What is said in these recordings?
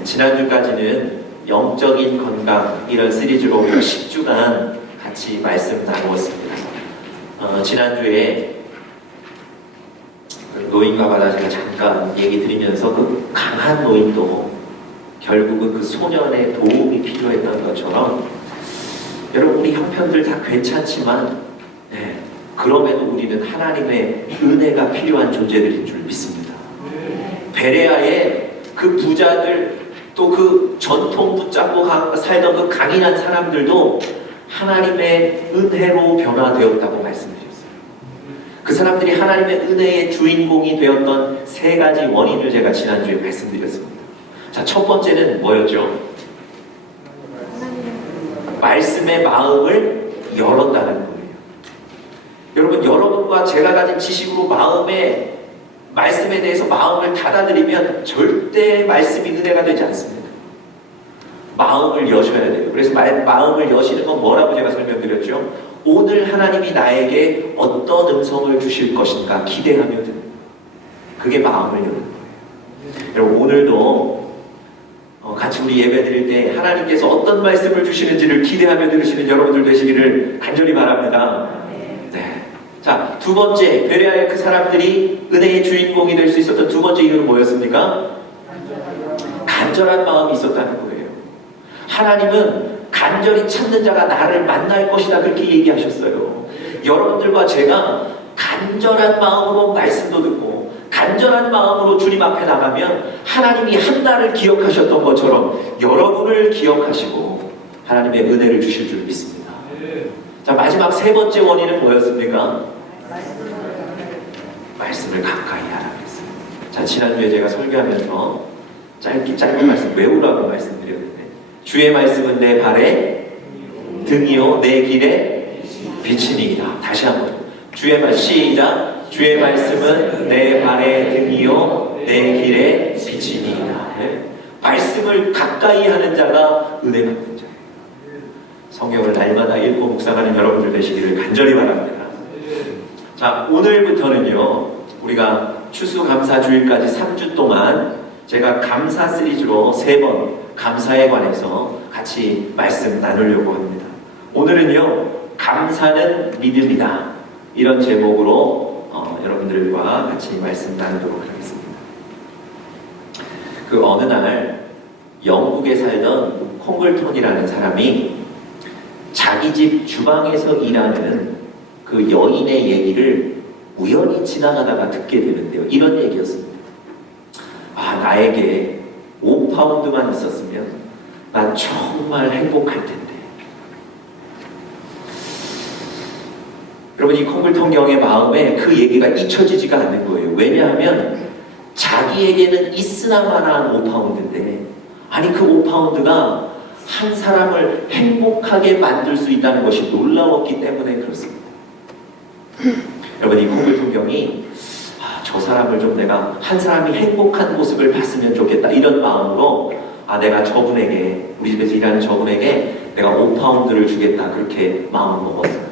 네, 지난주까지는 영적인 건강 이런 시리즈로 우리가 10주간 같이 말씀 나누었습니다. 지난주에 노인과 바다 제가 잠깐 얘기 드리면서 그 강한 노인도 결국은 그 소년의 도움이 필요했던 것처럼 여러분 우리 형편들 다 괜찮지만 그럼에도 우리는 하나님의 은혜가 필요한 존재들인 줄 믿습니다. 베레아의 그 부자들 또 그 전통 붙잡고 살던 그 강인한 사람들도 하나님의 은혜로 변화되었다고 말씀드렸어요. 그 사람들이 하나님의 은혜의 주인공이 되었던 세 가지 원인을 제가 지난주에 말씀드렸습니다. 자, 첫 번째는 뭐였죠? 말씀의 마음을 열었다는 거예요. 여러분, 여러분과 제가 가진 지식으로 말씀에 대해서 마음을 닫아드리면 절대 말씀이 은혜가 되지 않습니다. 마음을 여셔야 돼요. 그래서 마음을 여시는 건 뭐라고 제가 설명드렸죠? 오늘 하나님이 나에게 어떤 음성을 주실 것인가 기대하며 듣는 거예요. 그게 마음을 여는 거예요. 여러분, 오늘도 같이 우리 예배 드릴 때 하나님께서 어떤 말씀을 주시는지를 기대하며 들으시는 여러분들 되시기를 간절히 바랍니다. 네. 자, 두 번째, 베레아의 그 사람들이 은혜의 주인공이 될 수 있었던 두 번째 이유는 뭐였습니까? 간절한 마음이 있었다는 거예요. 하나님은 간절히 찾는 자가 나를 만날 것이다 그렇게 얘기하셨어요. 여러분들과 제가 간절한 마음으로 말씀도 듣고 간절한 마음으로 주님 앞에 나가면 하나님이 한 날을 기억하셨던 것처럼 여러분을 기억하시고 하나님의 은혜를 주실 줄 믿습니다. 자, 마지막 세 번째 원인은 뭐였습니까? 말씀을 가까이 하라 그랬어요. 자, 지난주에 제가 설교하면서 짧은 말씀 외우라고 말씀드렸는데 주의 말씀은 내 발에 등이요 내 길에 빛이니이다. 다시 한번 주의 말씀 시작. 주의 말씀은 내 발에 등이요 내 길에 빛이니이다. 네? 말씀을 가까이 하는 자가 은혜 받는 자예요. 성경을 날마다 읽고 묵상하는 여러분들 되시기를 간절히 바랍니다. 자, 오늘부터는요 우리가 추수감사주일까지 3주 동안 제가 감사 시리즈로 3번 감사에 관해서 같이 말씀 나누려고 합니다. 오늘은요 감사는 믿음이다 이런 제목으로 여러분들과 같이 말씀 나누도록 하겠습니다. 그 어느 날 영국에 살던 콩글톤이라는 사람이 자기 집 주방에서 일하는 그 여인의 얘기를 우연히 지나가다가 듣게 되는데요. 이런 얘기였습니다. 아, 나에게 5파운드만 있었으면 난 정말 행복할 텐데. 여러분, 이 콩글톤 경의 마음에 그 얘기가 잊혀지지가 않는 거예요. 왜냐하면 자기에게는 있으나마나 5파운드인데 아니 그 5파운드가 한 사람을 행복하게 만들 수 있다는 것이 놀라웠기 때문에 그렇습니다. 여러분, 이 콩글톤 경이 저 사람을 좀 내가 한 사람이 행복한 모습을 봤으면 좋겠다 이런 마음으로 내가 저분에게 우리 집에서 일하는 저분에게 내가 5파운드를 주겠다 그렇게 마음을 먹었어요.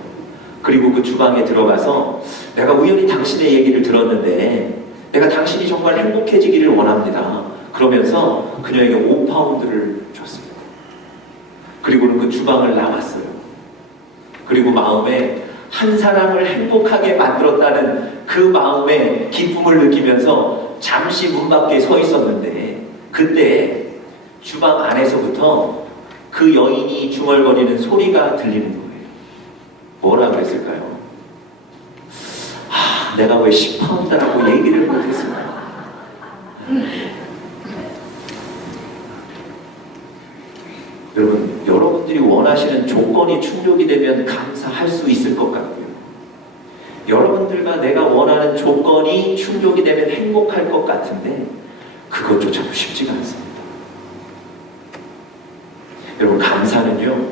그리고 그 주방에 들어가서 내가 우연히 당신의 얘기를 들었는데 내가 당신이 정말 행복해지기를 원합니다. 그러면서 그녀에게 5파운드를 줬습니다. 그리고는 그 주방을 나왔어요. 그리고 마음에 한 사람을 행복하게 만들었다는 그 마음의 기쁨을 느끼면서 잠시 문 밖에 서 있었는데 그때 주방 안에서부터 그 여인이 중얼거리는 소리가 들리는 거예요. 뭐라 그랬을까요? 내가 왜 10파운드라고 얘기를 못했을까? 여러분, 여러분들이 원하시는 조건이 충족이 되면 감사할 수 있을 것 같고요. 여러분들과 내가 원하는 조건이 충족이 되면 행복할 것 같은데 그것조차도 쉽지가 않습니다. 여러분, 감사는요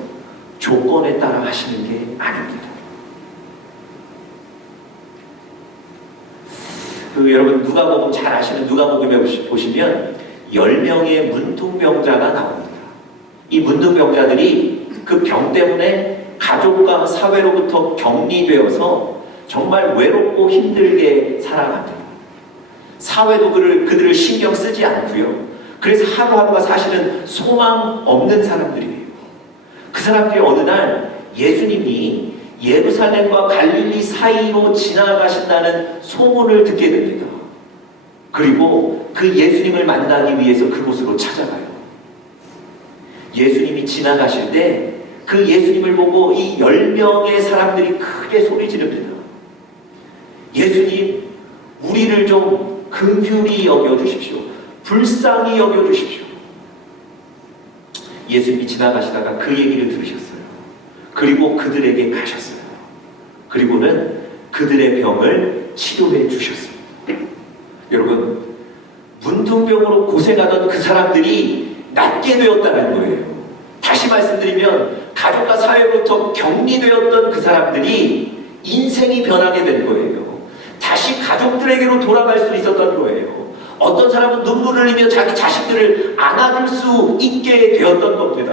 조건에 따라 하시는 게 아닙니다. 여러분 누가복음 잘 아시는 누가복음에 보시면 10명의 문둥병자가 나옵니다. 이 문둥병자들이 그 병 때문에 가족과 사회로부터 격리되어서 정말 외롭고 힘들게 살아갑니다. 사회도 그들을 신경 쓰지 않고요. 그래서 하루하루가 사실은 소망 없는 사람들이에요. 그 사람들이 어느 날 예수님이 예루살렘과 갈릴리 사이로 지나가신다는 소문을 듣게 됩니다. 그리고 그 예수님을 만나기 위해서 그곳으로 찾아가요. 예수님이 지나가실 때 그 예수님을 보고 이 10명의 사람들이 크게 소리 지릅니다. 예수님, 우리를 좀 긍휼히 여겨주십시오. 불쌍히 여겨주십시오. 예수님이 지나가시다가 그 얘기를 들으셨어요. 그리고 그들에게 가셨어요. 그리고는 그들의 병을 치료해 주셨습니다. 여러분, 문둥병으로 고생하던 그 사람들이 낫게 되었다는 거예요. 다시 말씀드리면 가족과 사회로부터 격리되었던 그 사람들이 인생이 변하게 된 거예요. 다시 가족들에게로 돌아갈 수 있었던 거예요. 어떤 사람은 눈물을 흘리며 자기 자식들을 안아줄 수 있게 되었던 겁니다.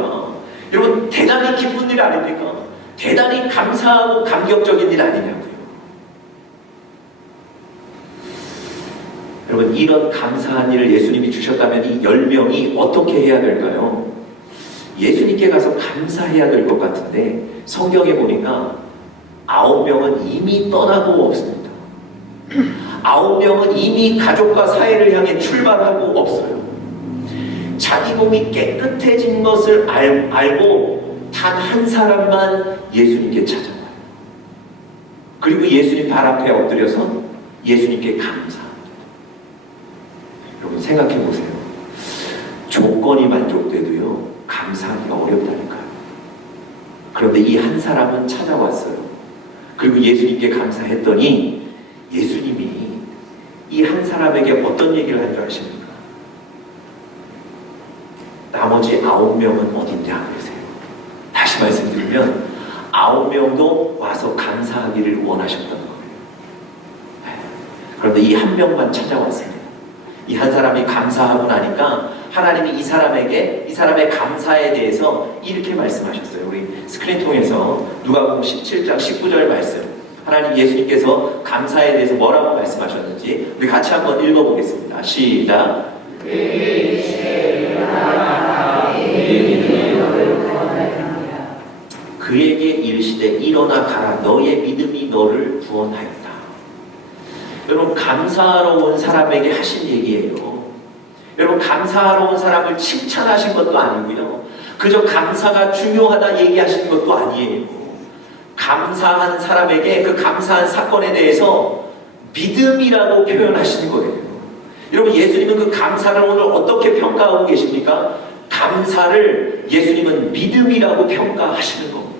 여러분, 대단히 기쁜 일 아닙니까? 대단히 감사하고 감격적인 일 아니냐고요. 여러분, 이런 감사한 일을 예수님이 주셨다면 이 10명이 어떻게 해야 될까요? 예수님께 가서 감사해야 될 것 같은데 성경에 보니까 9명은 이미 떠나고 없습니다. 9명은 이미 가족과 사회를 향해 출발하고 없어요. 자기 몸이 깨끗해진 것을 알고 단 한 사람만 예수님께 찾아와요. 그리고 예수님 발 앞에 엎드려서 예수님께 감사합니다. 여러분, 생각해 보세요. 조건이 만족돼도요, 감사하기가 어렵다니까요. 그런데 이 한 사람은 찾아왔어요. 그리고 예수님께 감사했더니 예수님이 이 한 사람에게 어떤 얘기를 한 줄 아십니까? 나머지 9명은 어딨냐 그러세요. 다시 말씀드리면 9명도 와서 감사하기를 원하셨던 거예요. 그런데 이 한 명만 찾아왔습니다. 이 한 사람이 감사하고 나니까 하나님이 이 사람에게 이 사람의 감사에 대해서 이렇게 말씀하셨어요. 우리 스크린 통해서 누가복음 17장 19절 말씀, 하나님 예수님께서 감사에 대해서 뭐라고 말씀하셨는지 우리 같이 한번 읽어보겠습니다. 시작. 그에게 이르시되 일어나 가라, 너의 믿음이 너를 구원하였다. 여러분, 감사하러 온 사람에게 하신 얘기예요. 여러분, 감사하러 온 사람을 칭찬하신 것도 아니고요, 그저 감사가 중요하다 얘기하신 것도 아니에요. 감사한 사람에게 그 감사한 사건에 대해서 믿음이라고 표현하시는 거예요. 여러분, 예수님은 그 감사를 오늘 어떻게 평가하고 계십니까? 감사를 예수님은 믿음이라고 평가하시는 겁니다.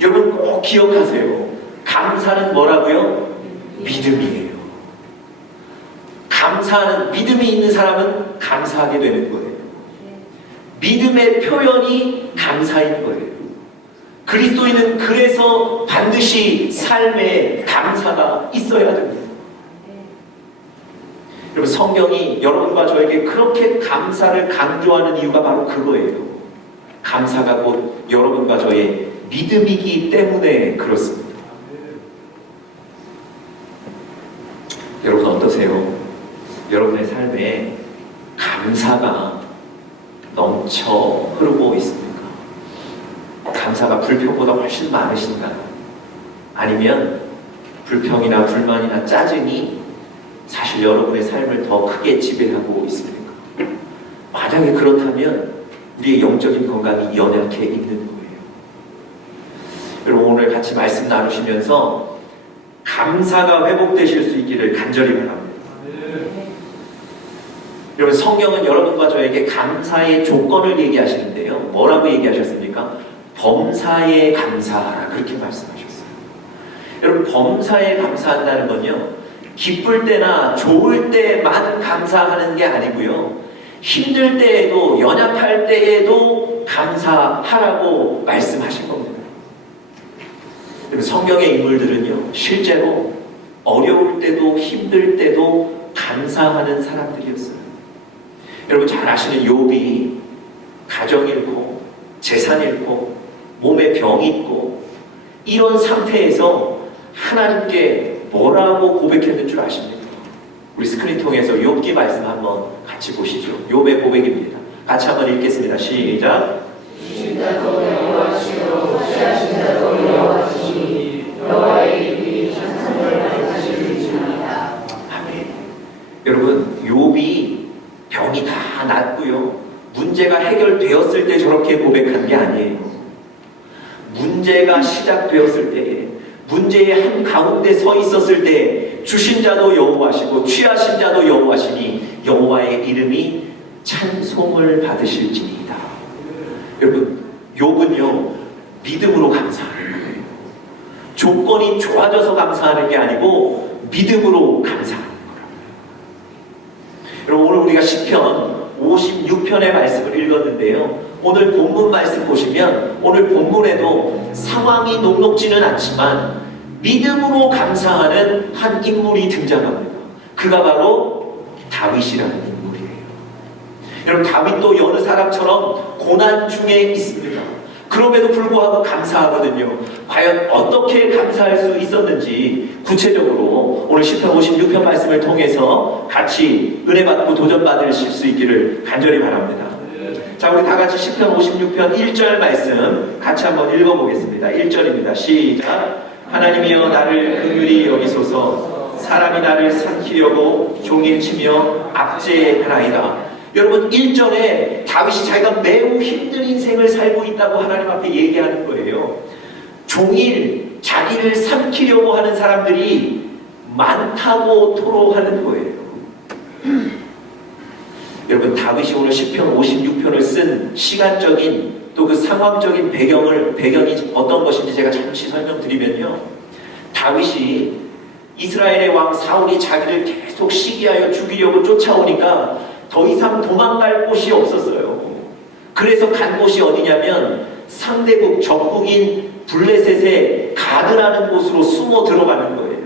여러분, 꼭 기억하세요. 감사는 뭐라고요? 믿음이에요. 감사하는, 믿음이 있는 사람은 감사하게 되는 거예요. 믿음의 표현이 감사인 거예요. 그리스도인은 그래서 반드시 삶에 감사가 있어야 됩니다. 여러분, 성경이 여러분과 저에게 그렇게 감사를 강조하는 이유가 바로 그거예요. 감사가 곧 여러분과 저의 믿음이기 때문에 그렇습니다. 여러분, 어떠세요? 여러분의 삶에 감사가 넘쳐 흐르고 있습니까? 감사가 불평보다 훨씬 많으신가요? 아니면 불평이나 불만이나 짜증이 사실 여러분의 삶을 더 크게 지배하고 있습니까? 만약에 그렇다면 우리의 영적인 건강이 연약해 있는 거예요. 여러분, 오늘 같이 말씀 나누시면서 감사가 회복되실 수 있기를 간절히 바랍니다. 여러분, 성경은 여러분과 저에게 감사의 조건을 얘기하시는데요, 뭐라고 얘기하셨습니까? 범사에 감사하라, 그렇게 말씀하셨어요. 여러분, 범사에 감사한다는 건요, 기쁠 때나 좋을 때만 감사하는 게 아니고요, 힘들 때에도, 연약할 때에도 감사하라고 말씀하신 겁니다. 여러분, 성경의 인물들은요, 실제로 어려울 때도 힘들 때도 감사하는 사람들이었어요. 여러분, 잘 아시는 욥이 가정 잃고 재산 잃고 몸에 병이 있고 이런 상태에서 하나님께 뭐라고 고백했는 줄 아십니까? 우리 스크린 통해서 욥기 말씀 한번 같이 보시죠. 욥의 고백입니다. 같이 한번 읽겠습니다. 시작. 주신다고 여호와시오 취하신다고 여호와시니 여호와의 이름이 찬송을 받으시리이다. 아멘. 여러분, 욥이 병이 다 낫고요, 문제가 해결되었을 때 저렇게 고백한 게 아니에요. 문제가 시작되었을 때, 문제의 한 가운데 서 있었을 때 주신 자도 여호와시고 취하신 자도 여호와시니 여호와의 이름이 찬송을 받으실지니이다. 여러분, 욥은요 믿음으로 감사하는 거예요. 조건이 좋아져서 감사하는 게 아니고 믿음으로 감사하는 거라고요. 여러분, 오늘 우리가 시편 56편의 말씀을 읽었는데요, 오늘 본문 말씀 보시면 오늘 본문에도 상황이 녹록지는 않지만 믿음으로 감사하는 한 인물이 등장합니다. 그가 바로 다윗이라는 인물이에요. 여러분, 다윗도 여느 사람처럼 고난 중에 있습니다. 그럼에도 불구하고 감사하거든요. 과연 어떻게 감사할 수 있었는지 구체적으로 오늘 시편 56편 말씀을 통해서 같이 은혜 받고 도전 받으실 수 있기를 간절히 바랍니다. 자, 우리 다 같이 시편 56편 1절 말씀 같이 한번 읽어보겠습니다. 1절입니다. 시작. 하나님이여 나를 긍휼히 여기소서. 사람이 나를 삼키려고 종일 치며 압제하나이다. 여러분, 1절에 다윗이 자기가 매우 힘든 인생을 살고 있다고 하나님 앞에 얘기하는 거예요. 종일 자기를 삼키려고 하는 사람들이 많다고 토로하는 거예요. 여러분, 다윗이 오늘 시편 56편을 쓴 시간적인 또 그 상황적인 배경이 어떤 것인지 제가 잠시 설명드리면요, 다윗이 이스라엘의 왕 사울이 자기를 계속 시기하여 죽이려고 쫓아오니까 더 이상 도망갈 곳이 없었어요. 그래서 간 곳이 어디냐면 상대국 적국인 블레셋의 가드라는 곳으로 숨어 들어가는 거예요.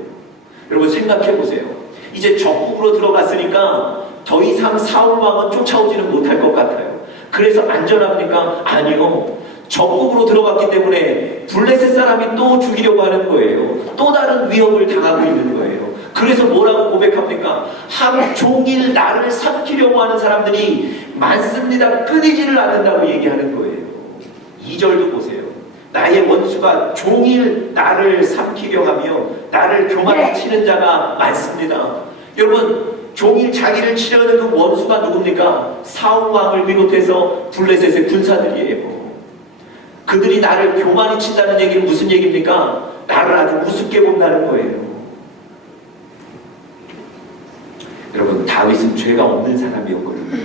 여러분, 생각해 보세요. 이제 적국으로 들어갔으니까 더 이상 사울 왕은 쫓아오지는 못할 것 같아요. 그래서 안전합니까? 아니요. 적국으로 들어갔기 때문에 블레셋 사람이 또 죽이려고 하는 거예요. 또 다른 위협을 당하고 있는 거예요. 그래서 뭐라고 고백합니까? 하루 종일 나를 삼키려고 하는 사람들이 많습니다. 끊이지를 않는다고 얘기하는 거예요. 2절도 보세요. 나의 원수가 종일 나를 삼키려 하며 나를 교만히 치는 자가 많습니다. 여러분, 종일 자기를 치려는 그 원수가 누굽니까? 사울왕을 비롯해서 블레셋의 군사들이에요. 그들이 나를 교만히 친다는 얘기는 무슨 얘기입니까? 나를 아주 우습게 본다는 거예요. 여러분, 다윗은 죄가 없는 사람이었거든요.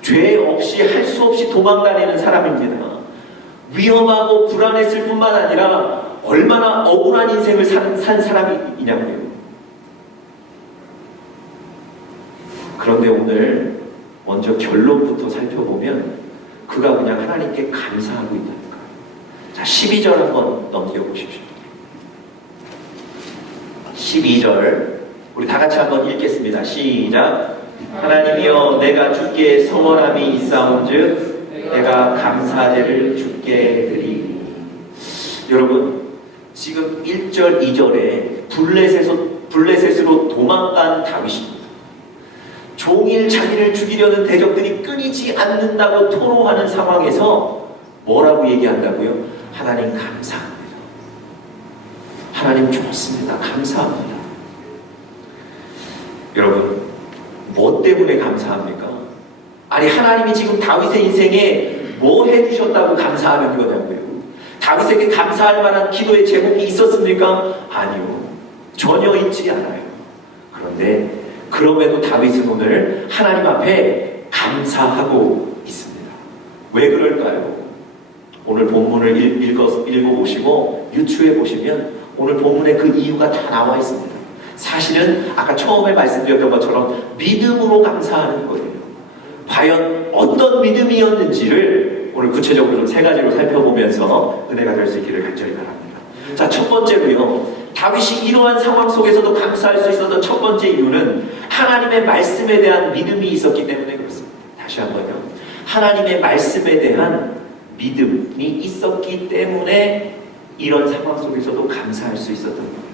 죄 없이 할 수 없이 도망다니는 사람입니다. 위험하고 불안했을 뿐만 아니라 얼마나 억울한 인생을 산 사람이냐고요. 그런데 오늘 먼저 결론부터 살펴보면 그가 그냥 하나님께 감사하고 있다는 거예요. 자, 12절 한번 넘겨보십시오. 12절 우리 다 같이 한번 읽겠습니다. 시작. 하나님이여 내가 주께 성원함이 있사온즉 내가 감사제를 주께 드리니. 여러분, 지금 1절 2절에 블레셋으로 도망간 다윗입니다. 종일 자기를 죽이려는 대적들이 끊이지 않는다고 토로하는 상황에서 뭐라고 얘기한다고요? 하나님 감사합니다. 하나님 좋습니다. 감사합니다. 여러분, 뭐 때문에 감사합니까? 아니, 하나님이 지금 다윗의 인생에 뭐 해주셨다고 감사하는 거냐고요. 다윗에게 감사할 만한 기도의 제목이 있었습니까? 아니요. 전혀 있지 않아요. 그런데 그럼에도 다윗은 오늘 하나님 앞에 감사하고 있습니다. 왜 그럴까요? 오늘 본문을 읽어보시고 유추해 보시면 오늘 본문에 그 이유가 다 나와 있습니다. 사실은 아까 처음에 말씀드렸던 것처럼 믿음으로 감사하는 거예요. 과연 어떤 믿음이었는지를 오늘 구체적으로 좀 세 가지로 살펴보면서 은혜가 될 수 있기를 간절히 바랍니다. 자, 첫 번째로요, 다윗이 이러한 상황 속에서도 감사할 수 있었던 첫 번째 이유는 하나님의 말씀에 대한 믿음이 있었기 때문에 그렇습니다. 다시 한번요. 하나님의 말씀에 대한 믿음이 있었기 때문에 이런 상황 속에서도 감사할 수 있었던 거예요.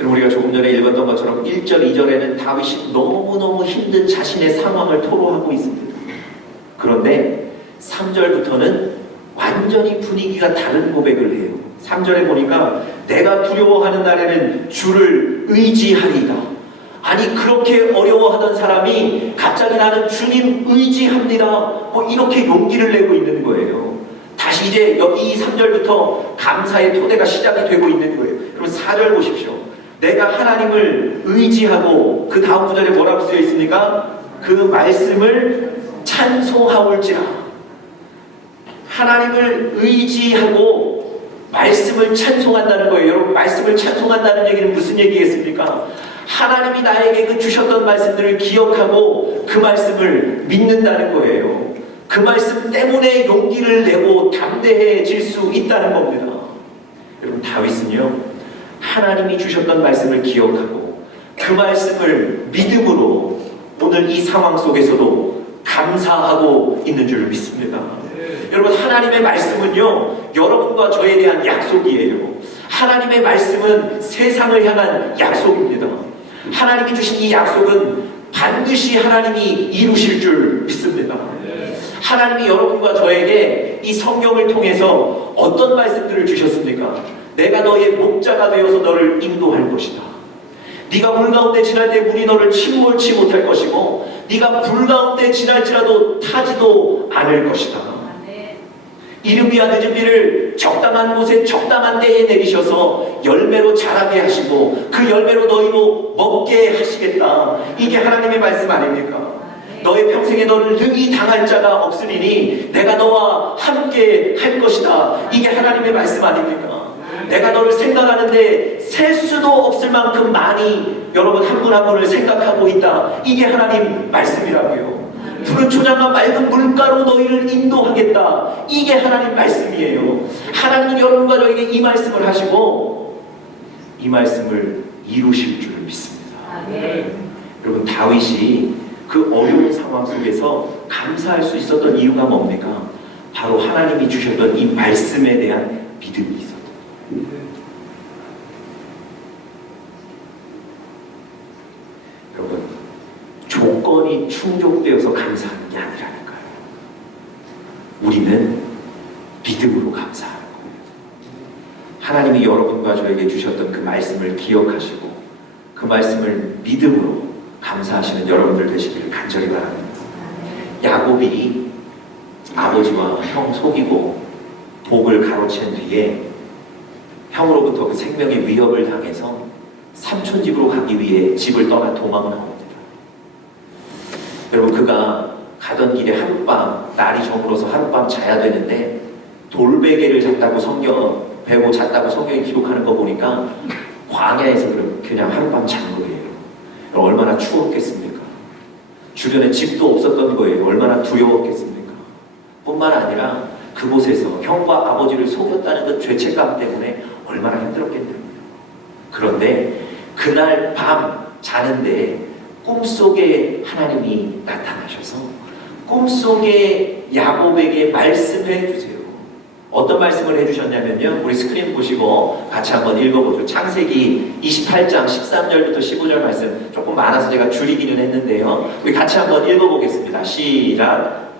우리가 조금 전에 읽었던 것처럼 1절, 2절에는 다윗이 너무너무 힘든 자신의 상황을 토로하고 있습니다. 그런데 3절부터는 완전히 분위기가 다른 고백을 해요. 3절에 보니까 내가 두려워하는 날에는 주를 의지하리이다. 아니 그렇게 어려워하던 사람이 갑자기 나는 주님 의지합니다. 뭐 이렇게 용기를 내고 있는 거예요. 다시 이제 여기 3절부터 감사의 토대가 시작이 되고 있는 거예요. 그럼 4절 보십시오. 내가 하나님을 의지하고 그 다음 구절에 뭐라고 쓰여 있습니까? 그 말씀을 찬송하올지라. 하나님을 의지하고 말씀을 찬송한다는 거예요. 여러분, 말씀을 찬송한다는 얘기는 무슨 얘기겠습니까? 하나님이 나에게 그 주셨던 말씀들을 기억하고 그 말씀을 믿는다는 거예요. 그 말씀 때문에 용기를 내고 담대해질 수 있다는 겁니다. 여러분, 다윗은요 하나님이 주셨던 말씀을 기억하고 그 말씀을 믿음으로 오늘 이 상황 속에서도 감사하고 있는 줄 믿습니다. 여러분, 하나님의 말씀은요 여러분과 저에 대한 약속이에요. 하나님의 말씀은 세상을 향한 약속입니다. 하나님이 주신 이 약속은 반드시 하나님이 이루실 줄 믿습니다. 하나님이 여러분과 저에게 이 성경을 통해서 어떤 말씀들을 주셨습니까? 내가 너의 목자가 되어서 너를 인도할 것이다. 네가 물 가운데 지날 때 물이 너를 침몰치 못할 것이고 네가 불 가운데 지날지라도 타지도 않을 것이다. 이른비와 늦은비를 적당한 곳에 적당한 때에 내리셔서 열매로 자라게 하시고 그 열매로 너희로 먹게 하시겠다. 이게 하나님의 말씀 아닙니까? 너의 평생에 너를 능히 당할 자가 없으리니 내가 너와 함께 할 것이다. 이게 하나님의 말씀 아닙니까? 내가 너를 생각하는데 셀 수도 없을 만큼 많이 여러분 한 분 한 분을 생각하고 있다. 이게 하나님 말씀이라고요. 푸른 초장과 맑은 물가로 너희를 인도하겠다. 이게 하나님 말씀이에요. 하나님 여러분과 저에게 이 말씀을 하시고 이 말씀을 이루실 줄 믿습니다. 여러분, 다윗이 그 어려운 상황 속에서 감사할 수 있었던 이유가 뭡니까? 바로 하나님이 주셨던 이 말씀에 대한 믿음이 있었다. 여러분, 조건이 충족되어서 감사하는 게 아니라니까요. 우리는 믿음으로 감사하는 거예요. 하나님이 여러분과 저에게 주셨던 그 말씀을 기억하시고 그 말씀을 믿음으로 감사하시는 여러분들 되시기를 간절히 바랍니다. 야곱이 아버지와 형 속이고 복을 가로챈 뒤에 형으로부터 그 생명의 위협을 당해서 삼촌 집으로 가기 위해 집을 떠나 도망을 나옵니다. 여러분, 그가 가던 길에 하룻밤, 날이 저물어서 하룻밤 자야 되는데 돌베개를 잤다고 베고 잤다고 성경이 기록하는 거 보니까 광야에서 그냥 하룻밤 잔 거예요. 얼마나 추웠겠습니까? 주변에 집도 없었던 거예요. 얼마나 두려웠겠습니까? 뿐만 아니라 그곳에서 형과 아버지를 속였다는 그 죄책감 때문에 얼마나 힘들었겠냐고요. 그런데 그날 밤 자는데 꿈속에 하나님이 나타나셔서 꿈속에 야곱에게 말씀해 주세요. 어떤 말씀을 해주셨냐면요, 우리 스크린 보시고 같이 한번 읽어보죠. 창세기 28장 13절부터 15절 말씀 조금 많아서 제가 줄이기는 했는데요, 우리 같이 한번 읽어보겠습니다. 시작.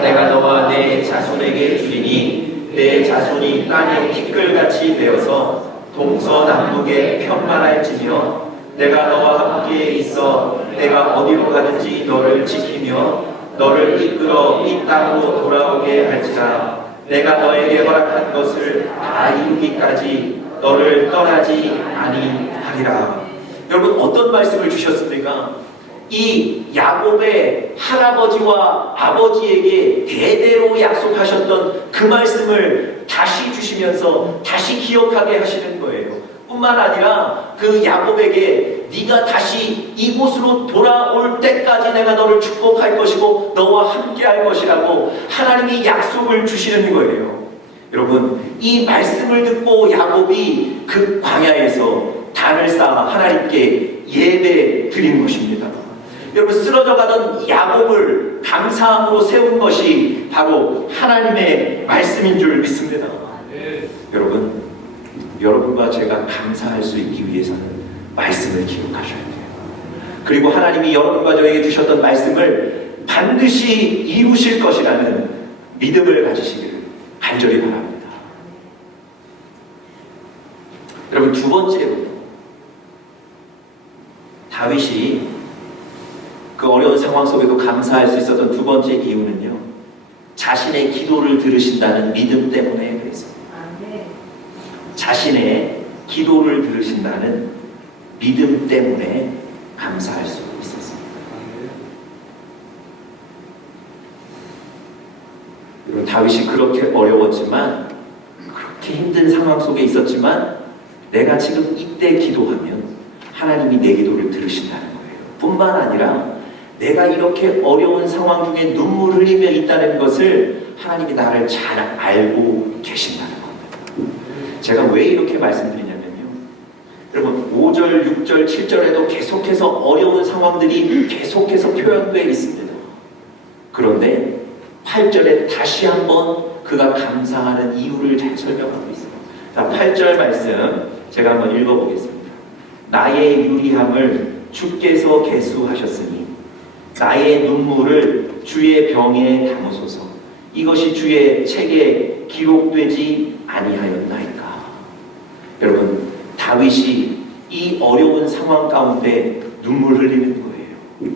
내가 너와 내 자손에게 주리니 내 자손이 땅의 티끌같이 되어서 동서남북에 편만할지며 내가 너와 함께 있어 내가 어디로 가든지 너를 지키며 너를 이끌어 이 땅으로 돌아오게 할지라. 내가 너에게 허락한 것을 다 이루기까지 너를 떠나지 아니하리라. 여러분, 어떤 말씀을 주셨습니까? 이 야곱의 할아버지와 아버지에게 대대로 약속하셨던 그 말씀을 다시 주시면서 다시 기억하게 하시는 거예요. 뿐만 아니라 그 야곱에게 네가 다시 이곳으로 돌아올 때까지 내가 너를 축복할 것이고 너와 함께 할 것이라고 하나님이 약속을 주시는 거예요. 여러분, 이 말씀을 듣고 야곱이 그 광야에서 단을 쌓아 하나님께 예배 드린 것입니다. 여러분, 쓰러져 가던 야곱을 감사함으로 세운 것이 바로 하나님의 말씀인 줄 믿습니다. 여러분, 여러분과 제가 감사할 수 있기 위해서는 말씀을 기억하셔야 돼요. 그리고 하나님이 여러분과 저에게 주셨던 말씀을 반드시 이루실 것이라는 믿음을 가지시기를 간절히 바랍니다. 여러분, 두 번째로 다윗이 그 어려운 상황 속에도 감사할 수 있었던 두 번째 이유는요, 자신의 기도를 들으신다는 믿음 때문에 그랬습니다. 자신의 기도를 들으신다는 믿음 때문에 감사할 수 있었습니다. 여러분, 다윗이 그렇게 어려웠지만, 그렇게 힘든 상황 속에 있었지만, 내가 지금 이때 기도하면 하나님이 내 기도를 들으신다는 거예요. 뿐만 아니라 내가 이렇게 어려운 상황 중에 눈물 흘리며 있다는 것을 하나님이 나를 잘 알고 계신다는 겁니다. 제가 왜 이렇게 말씀드리냐면요, 여러분, 5절, 6절, 7절에도 계속해서 어려운 상황들이 계속해서 표현되어 있습니다. 그런데 8절에 다시 한번 그가 감사하는 이유를 잘 설명하고 있어요. 자, 8절 말씀 제가 한번 읽어보겠습니다. 나의 유리함을 주께서 계수하셨으니 나의 눈물을 주의 병에 담으소서. 이것이 주의 책에 기록되지 아니하였나이까. 여러분, 다윗이 이 어려운 상황 가운데 눈물 흘리는 거예요.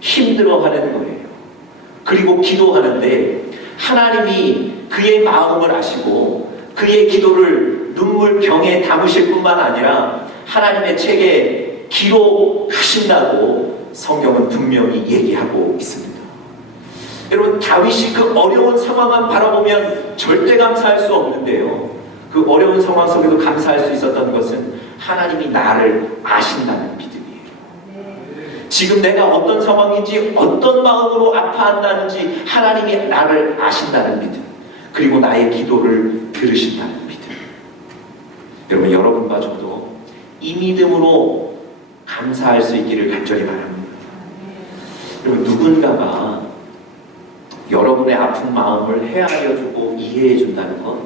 힘들어하는 거예요. 그리고 기도하는데 하나님이 그의 마음을 아시고 그의 기도를 눈물병에 담으실 뿐만 아니라 하나님의 책에 기록하신다고 성경은 분명히 얘기하고 있습니다. 여러분, 다윗이 그 어려운 상황만 바라보면 절대 감사할 수 없는데요, 그 어려운 상황 속에도 감사할 수 있었던 것은 하나님이 나를 아신다는 믿음이에요. 지금 내가 어떤 상황인지, 어떤 마음으로 아파한다는지 하나님이 나를 아신다는 믿음, 그리고 나의 기도를 들으신다는 믿음. 여러분, 여러분과 저도 이 믿음으로 감사할 수 있기를 간절히 바랍니다. 여러분, 누군가가 여러분의 아픈 마음을 헤아려주고 이해해준다는 것,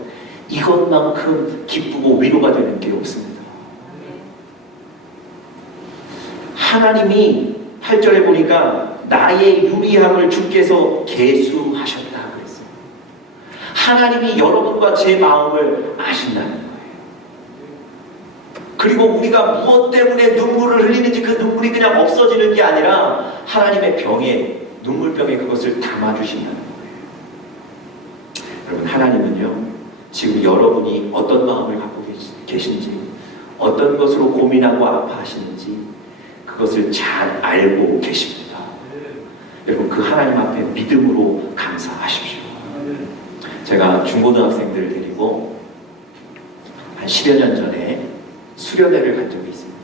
이것만큼 기쁘고 위로가 되는 게 없습니다. 하나님이 8절에 보니까 나의 유리함을 주께서 계수하셨다 그랬어요. 하나님이 여러분과 제 마음을 아신다는 거예요. 그리고 우리가 무엇 때문에 눈물을 흘리는지 그 눈물이 그냥 없어지는 게 아니라 하나님의 병에, 눈물병에 그것을 담아주신다는 거예요. 여러분, 하나님은요, 지금 여러분이 어떤 마음을 갖고 계신지, 어떤 것으로 고민하고 아파하시는지 그것을 잘 알고 계십니다. 여러분, 그 하나님 앞에 믿음으로 감사하십시오. 제가 중고등학생들을 데리고 한 10여 년 전에 수련회를 간 적이 있습니다.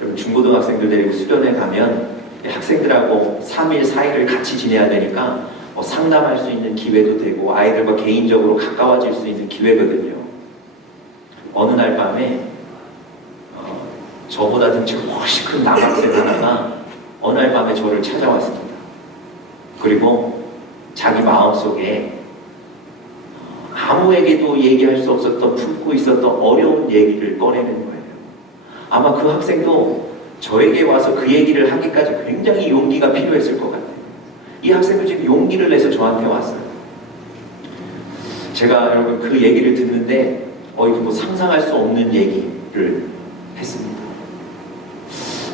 여러분, 중고등학생들 데리고 수련회 가면 학생들하고 3일, 4일을 같이 지내야 되니까 상담할 수 있는 기회도 되고 아이들과 개인적으로 가까워질 수 있는 기회거든요. 어느 날 밤에 저보다 등치가 훨씬 큰 남학생 하나가 어느 날 밤에 저를 찾아왔습니다. 그리고 자기 마음속에 아무에게도 얘기할 수 없었던, 품고 있었던 어려운 얘기를 꺼내는 거예요. 아마 그 학생도 저에게 와서 그 얘기를 하기까지 굉장히 용기가 필요했을 것 같아요. 이 학생도 지금 용기를 내서 저한테 왔어요. 제가 여러분 그 얘기를 듣는데 이거 뭐 상상할 수 없는 얘기를 했습니다.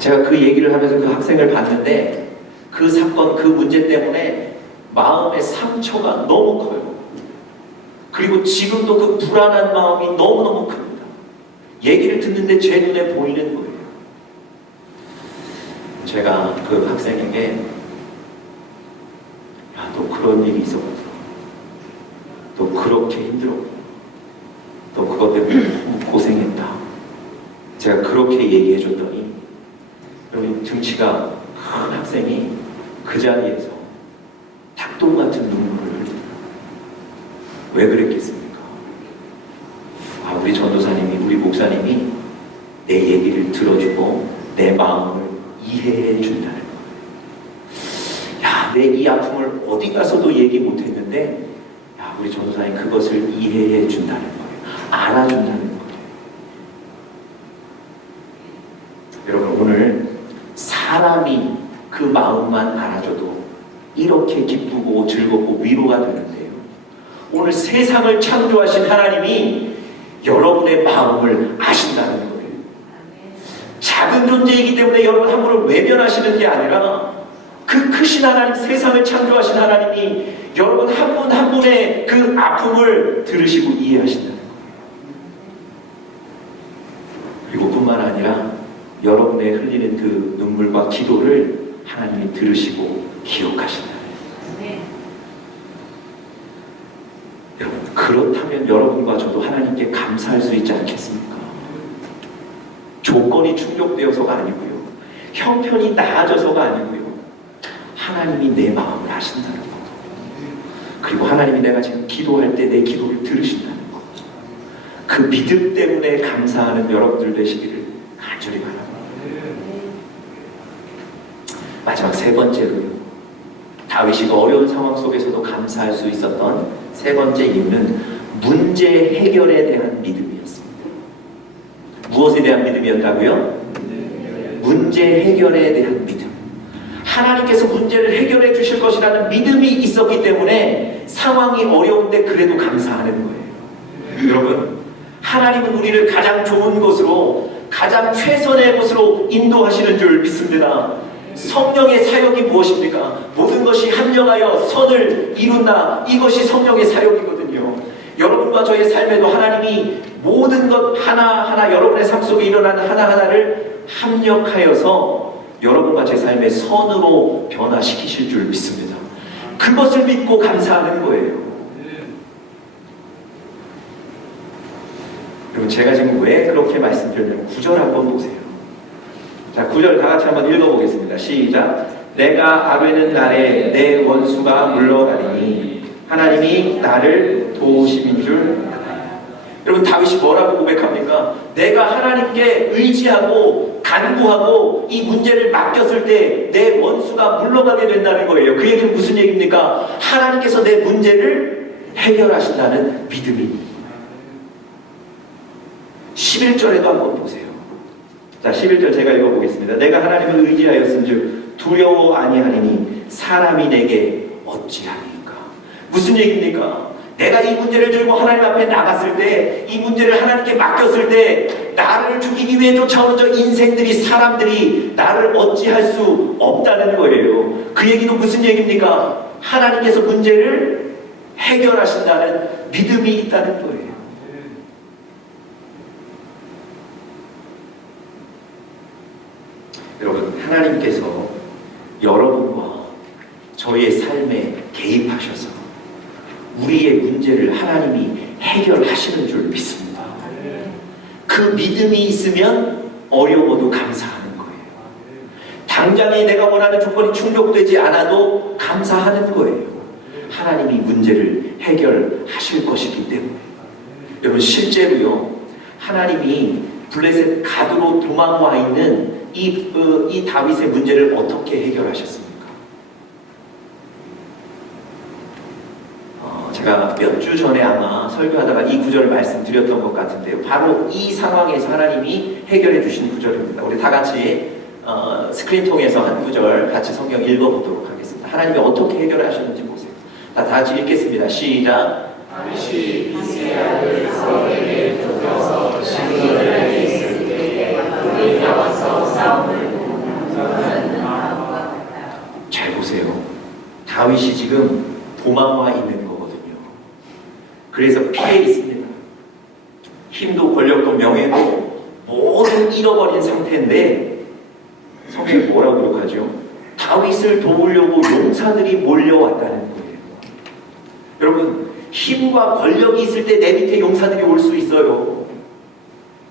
제가 그 얘기를 하면서 그 학생을 봤는데 그 사건, 그 문제 때문에 마음의 상처가 너무 커요. 그리고 지금도 그 불안한 마음이 너무너무 큽니다. 얘기를 듣는데 제 눈에 보이는 거예요. 제가 그 학생에게 야, 너 그런 일이 있었거든. 너 그렇게 힘들었구나. 너 그것 때문에 너무 고생했다. 제가 그렇게 얘기해 줬더니 여러분, 등치가 큰 학생이 그 자리에서 닭똥 같은 눈물을 흘립니다. 왜 그랬겠습니까? 우리 전도사님이, 우리 목사님이 내 얘기를 들어주고 내 마음을 이해해 준다는 거예요. 야, 내 이 아픔을 어디 가서도 얘기 못했는데 야, 우리 전도사님 그것을 이해해 준다는 거예요. 알아준다는 거예요. 마음만 알아줘도 이렇게 기쁘고 즐겁고 위로가 되는데요. 오늘 세상을 창조하신 하나님이 여러분의 마음을 아신다는 거예요. 작은 존재이기 때문에 여러분 함부로 외면하시는 게 아니라 그 크신 하나님, 세상을 창조하신 하나님이 여러분 한 분 한 분의 그 아픔을 들으시고 이해하신다는 거예요. 그리고 뿐만 아니라 여러분의 흘리는 그 눈물과 기도를 하나님이 들으시고 기억하신다는 거예요. 여러분, 그렇다면 여러분과 저도 하나님께 감사할 수 있지 않겠습니까? 조건이 충족되어서가 아니고요, 형편이 나아져서가 아니고요, 하나님이 내 마음을 아신다는 것, 그리고 하나님이 내가 지금 기도할 때 내 기도를 들으신다는 것, 그 믿음 때문에 감사하는 여러분들 되시기를 간절히 바랍니다. 마지막 세 번째로요, 다윗이 어려운 상황 속에서도 감사할 수 있었던 세 번째 이유는 문제 해결에 대한 믿음이었습니다. 무엇에 대한 믿음이었다고요? 문제 해결에 대한 믿음. 하나님께서 문제를 해결해 주실 것이라는 믿음이 있었기 때문에 상황이 어려운데 그래도 감사하는 거예요. 여러분, 하나님은 우리를 가장 좋은 곳으로, 가장 최선의 곳으로 인도하시는 줄 믿습니다. 성령의 사역이 무엇입니까? 모든 것이 합력하여 선을 이룬다. 이것이 성령의 사역이거든요. 여러분과 저의 삶에도 하나님이 모든 것 하나하나, 여러분의 삶 속에 일어나는 하나하나를 합력하여서 여러분과 제 삶의 선으로 변화시키실 줄 믿습니다. 그것을 믿고 감사하는 거예요. 여러분, 제가 지금 왜 그렇게 말씀드렸냐면 9절 한번 보세요. 자, 9절 다 같이 한번 읽어보겠습니다. 시작. 내가 아뢰는 날에 내 원수가 물러가리니 하나님이 나를 도우심인 줄 알아요. 여러분, 다윗이 뭐라고 고백합니까? 내가 하나님께 의지하고 간구하고 이 문제를 맡겼을 때 내 원수가 물러가게 된다는 거예요. 그 얘기는 무슨 얘기입니까? 하나님께서 내 문제를 해결하신다는 믿음이. 11절에도 한번 보세요. 자, 11절 제가 읽어보겠습니다. 내가 하나님을 의지하였은즉 두려워 아니하리니 사람이 내게 어찌하니까. 무슨 얘기입니까? 내가 이 문제를 들고 하나님 앞에 나갔을 때, 이 문제를 하나님께 맡겼을 때 나를 죽이기 위해 쫓아오는 저 인생들이, 사람들이 나를 어찌할 수 없다는 거예요. 그 얘기도 무슨 얘기입니까? 하나님께서 문제를 해결하신다는 믿음이 있다는 거예요. 여러분, 하나님께서 여러분과 저희의 삶에 개입하셔서 우리의 문제를 하나님이 해결하시는 줄 믿습니다. 그 믿음이 있으면 어려워도 감사하는 거예요. 당장에 내가 원하는 조건이 충족되지 않아도 감사하는 거예요. 하나님이 문제를 해결하실 것이기 때문에. 여러분, 실제로요, 하나님이 블레셋 가드로 도망와 있는 이 다윗의 문제를 어떻게 해결하셨습니까? 제가 몇 주 전에 아마 설교하다가 이 구절을 말씀드렸던 것 같은데요. 바로 이 상황에서 하나님이 해결해 주신 구절입니다. 우리 다 같이 스크린 통해서 한 구절 같이 성경 읽어보도록 하겠습니다. 하나님이 어떻게 해결하셨는지 보세요. 다 같이 읽겠습니다. 시작. 다윗이 이새의 아들 사울에게 쫓겨서 시기를 있을 때 그들이 나와서 싸움을 보는 마음과 같다. 잘 보세요. 다윗이 지금 도망와 있는 거거든요. 그래서 피해 있습니다. 힘도 권력도 명예도 모두 잃어버린 상태인데 성경이 뭐라고 기록하죠? 다윗을 도우려고 용사들이 몰려왔다는 거예요. 여러분, 힘과 권력이 있을 때 내 밑에 용사들이 올 수 있어요.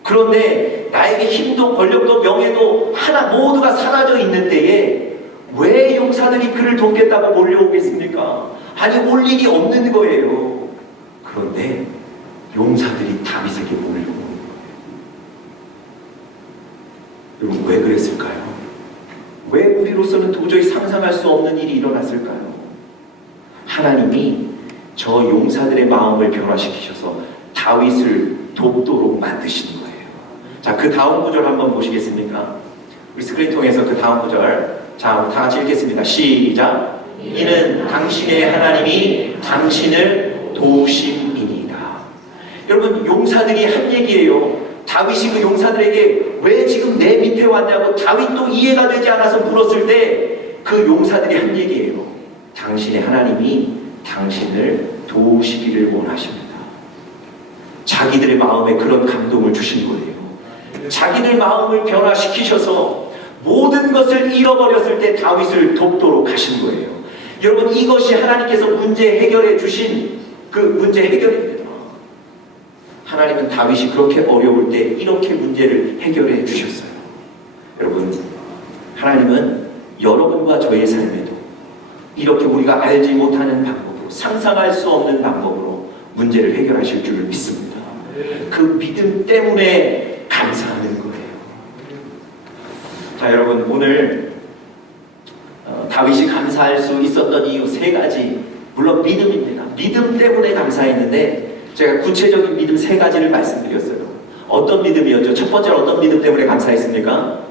그런데 나에게 힘도 권력도 명예도 하나 모두가 사라져 있는 때에 왜 용사들이 그를 돕겠다고 몰려오겠습니까? 아니, 올 일이 없는 거예요. 그런데 용사들이 다윗에게 몰려오는 거예요. 여러분, 왜 그랬을까요? 왜 우리로서는 도저히 상상할 수 없는 일이 일어났을까요? 하나님이 저 용사들의 마음을 변화시키셔서 다윗을 돕도록 만드신 거예요. 자, 그 다음 구절 한번 보시겠습니까? 우리 스크린 통해서 그 다음 구절 자, 다 같이 읽겠습니다. 시작. 이는 당신의 하나님이 당신을 도우심이니이다. 여러분, 용사들이 한 얘기예요. 다윗이 그 용사들에게 왜 지금 내 밑에 왔냐고 다윗도 이해가 되지 않아서 물었을 때 그 용사들이 한 얘기예요. 당신의 하나님이 당신을 도우시기를 원하십니다. 자기들의 마음에 그런 감동을 주신 거예요. 자기들 마음을 변화시키셔서 모든 것을 잃어버렸을 때 다윗을 돕도록 하신 거예요. 여러분, 이것이 하나님께서 문제 해결해 주신 그 문제 해결입니다. 하나님은 다윗이 그렇게 어려울 때 이렇게 문제를 해결해 주셨어요. 여러분, 하나님은 여러분과 저의 삶에도 이렇게 우리가 알지 못하는 방법으로, 상상할 수 없는 방법으로 문제를 해결하실 줄 믿습니다. 그 믿음 때문에 감사하는 거예요. 자, 여러분, 오늘 다윗이 감사할 수 있었던 이유 3가지, 물론 믿음입니다. 믿음 때문에 감사했는데 제가 구체적인 믿음 3가지를 말씀드렸어요. 어떤 믿음이었죠? 첫 번째는 어떤 믿음 때문에 감사했습니까?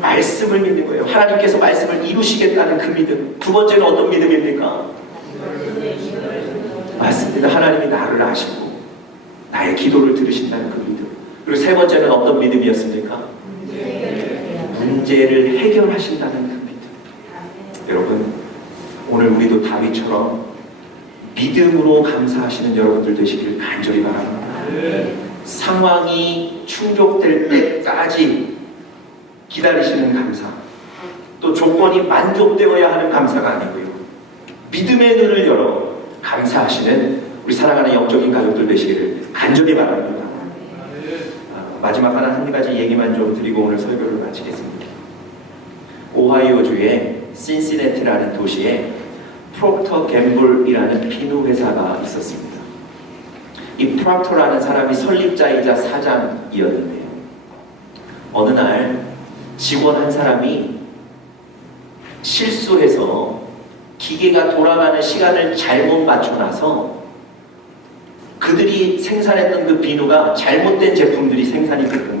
말씀을 믿는 거예요. 하나님께서 말씀을 이루시겠다는 그 믿음. 두 번째는 어떤 믿음입니까? 맞습니다. 하나님이 나를 아시고 나의 기도를 들으신다는 그 믿음. 그리고 세 번째는 어떤 믿음이었습니까? 문제를 해결하신다는 그 믿음. 여러분, 오늘 우리도 다윗처럼 믿음으로 감사하시는 여러분들 되시길 간절히 바랍니다. 상황이 충족될 때까지 기다리시는 감사, 또 조건이 만족되어야 하는 감사가 아니고요, 믿음의 눈을 열어 감사하시는 우리 사랑하는 영적인 가족들 되시기를 간절히 바랍니다. 마지막 한 가지 얘기만 좀 드리고 오늘 설교를 마치겠습니다. 오하이오주의 신시내티라는 도시에 프록터 갬블이라는 비누 회사가 있었습니다. 이 프록터라는 사람이 설립자이자 사장이었는데요, 어느 날 직원 한 사람이 실수해서 기계가 돌아가는 시간을 잘못 맞춰놔서 그들이 생산했던 그 비누가 잘못된 제품들이 생산이 되는 거예요.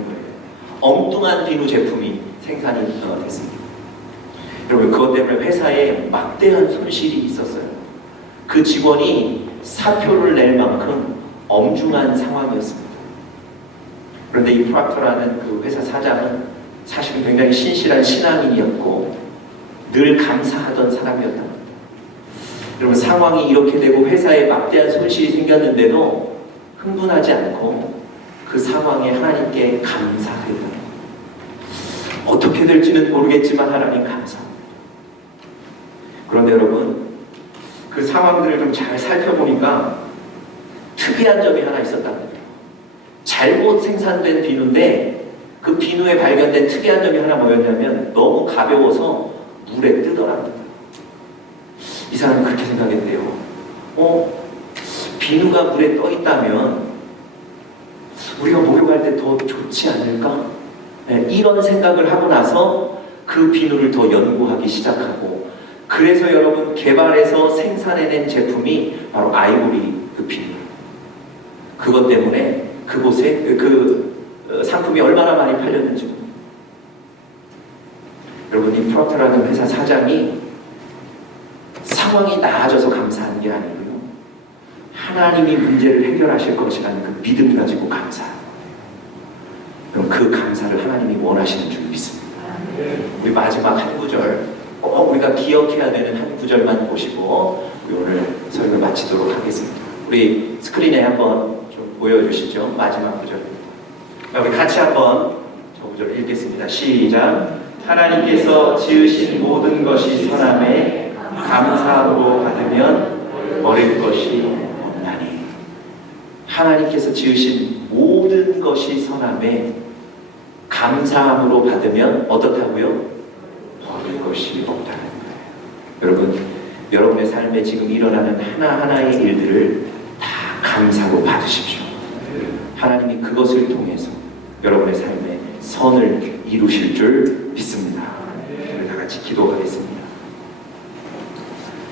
엉뚱한 비누 제품이 생산이 됐습니다. 여러분, 그것 때문에 회사에 막대한 손실이 있었어요. 그 직원이 사표를 낼 만큼 엄중한 상황이었습니다. 그런데 이 프락터라는 그 회사 사장은 사실은 굉장히 신실한 신앙인이었고 늘 감사하던 사람이었단 말입니다. 여러분, 상황이 이렇게 되고 회사에 막대한 손실이 생겼는데도 흥분하지 않고 그 상황에 하나님께 감사했다. 어떻게 될지는 모르겠지만 하나님 감사합니다. 그런데 여러분, 그 상황들을 좀 잘 살펴보니까 특이한 점이 하나 있었답니다. 잘못 생산된 비누인데 그 비누에 발견된 특이한 점이 하나 뭐였냐면 너무 가벼워서 물에 뜨더랍니다. 이 사람은 그렇게 생각했대요. 비누가 물에 떠 있다면 우리가 목욕할 때 더 좋지 않을까? 네, 이런 생각을 하고 나서 그 비누를 더 연구하기 시작하고, 그래서 여러분 개발해서 생산해낸 제품이 바로 아이보리 그 비누. 그것 때문에 그곳에 그 상품이 얼마나 많이 팔렸는지 봅니다. 여러분, 이 프로터라는 회사 사장이 상황이 나아져서 감사하는 게 아니고요, 하나님이 문제를 해결하실 것이라는 그 믿음 가지고 감사합니다. 그럼 그 감사를 하나님이 원하시는 줄 믿습니다. 우리 마지막 한 구절, 꼭 우리가 기억해야 되는 한 구절만 보시고 우리 오늘 설교 마치도록 하겠습니다. 우리 스크린에 한번 좀 보여주시죠. 마지막 구절입니다. 우리 같이 한번 저 구절 읽겠습니다. 시작. 하나님께서 지으신 모든 것이 선함에 감사함으로 받으면 버릴 것이 없나니. 하나님께서 지으신 모든 것이 선함에 감사함으로 받으면 어떻다고요? 버릴 것이 없다는 거예요. 여러분, 여러분의 삶에 지금 일어나는 하나하나의 일들을 다 감사로 받으십시오. 하나님이 그것을 통해서 여러분의 삶에 선을 이루실 줄 믿습니다. 우리 다 같이 기도하겠습니다.